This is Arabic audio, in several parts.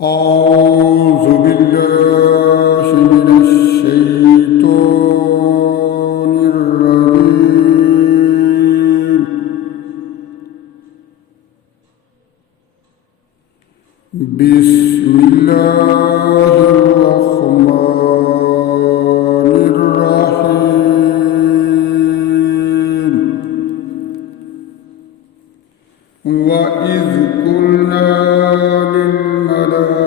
أعوذ بالله من الشيطان الرجيم. بسم الله الرحمن الرحيم. وإذ قلنا للملائكة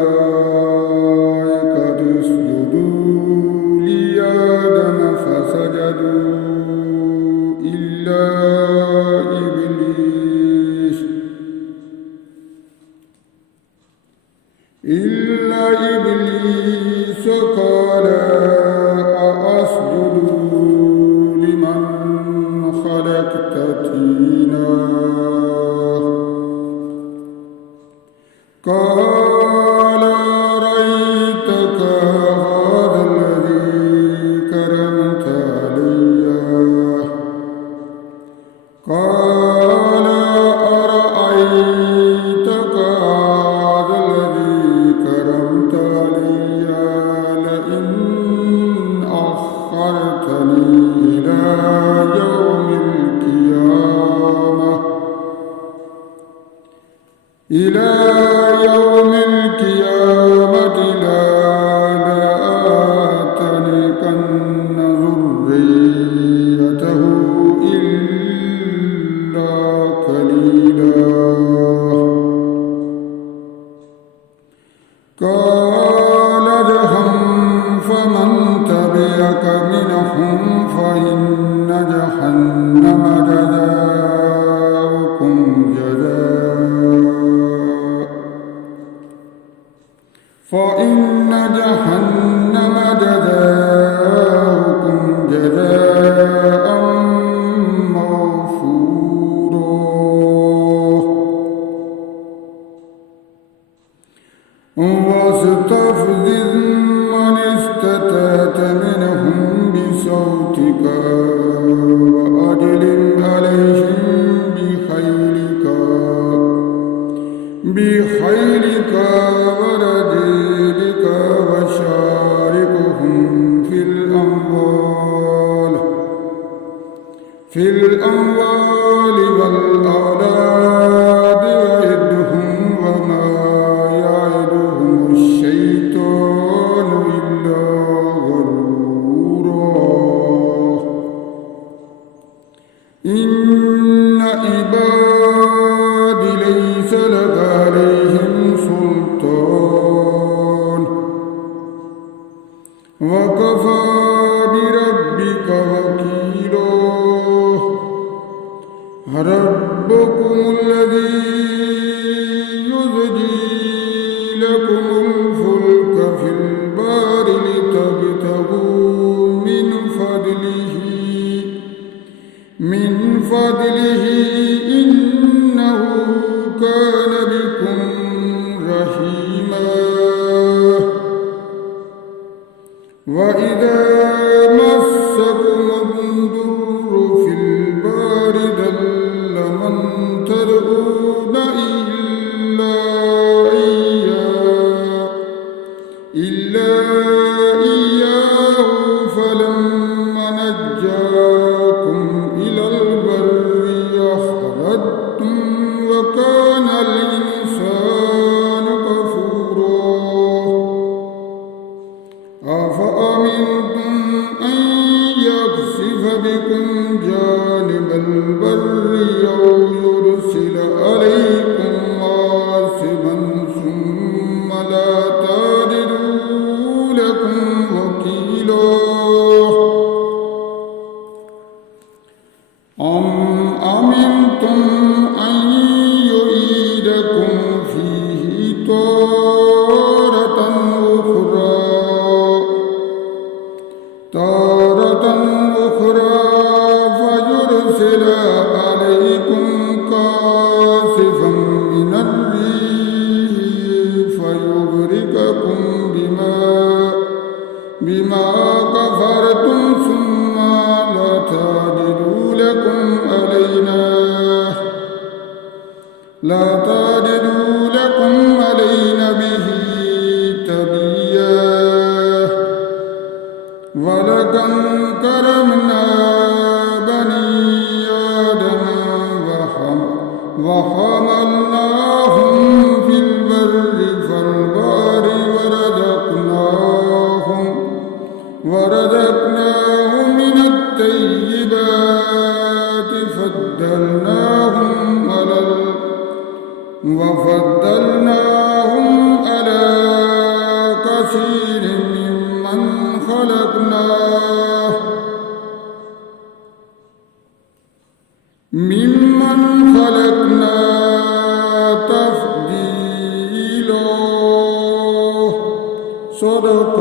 اسجدوا لآدم فسجدوا إلا إبليس قال أأسجد لمن خلقت طينا قال أرأيتك هذا الذي كرمت علي قال أرأيتك هذا الذي كرمت علي لئن أخرتني إلى يوم القيامة لآتنكن ذريته إلا قليلا قال ادخل فمن تبعك منهم فإن جهنم جزاؤكم جزاء موفورا واستفزز من استطعت منهم بصوتك وأجلب عليهم بخيلك ورجلك وشاركهم في الأموال والأولاد وعدهم وما يعدهم الشيطان إلا غرورا إن عبادي ليس لك عليهم سلطان وكفى بربك وكيلا ربكم الذي يزجي لكم الفلك في البحر لتبتغوا من فضله إنه كان بكم رحيما وإذا مسكم الضر في البحر ضل من تدعون إلا إياه فلما نجاكم إلى البر أخرجتم وكان الإنسان كفورا أفأمنتم وحملناهم في البر والبحر ورزقناهم من الطيبات وفضلناهم على كثير ممن خلقنا تفضيلا. صدق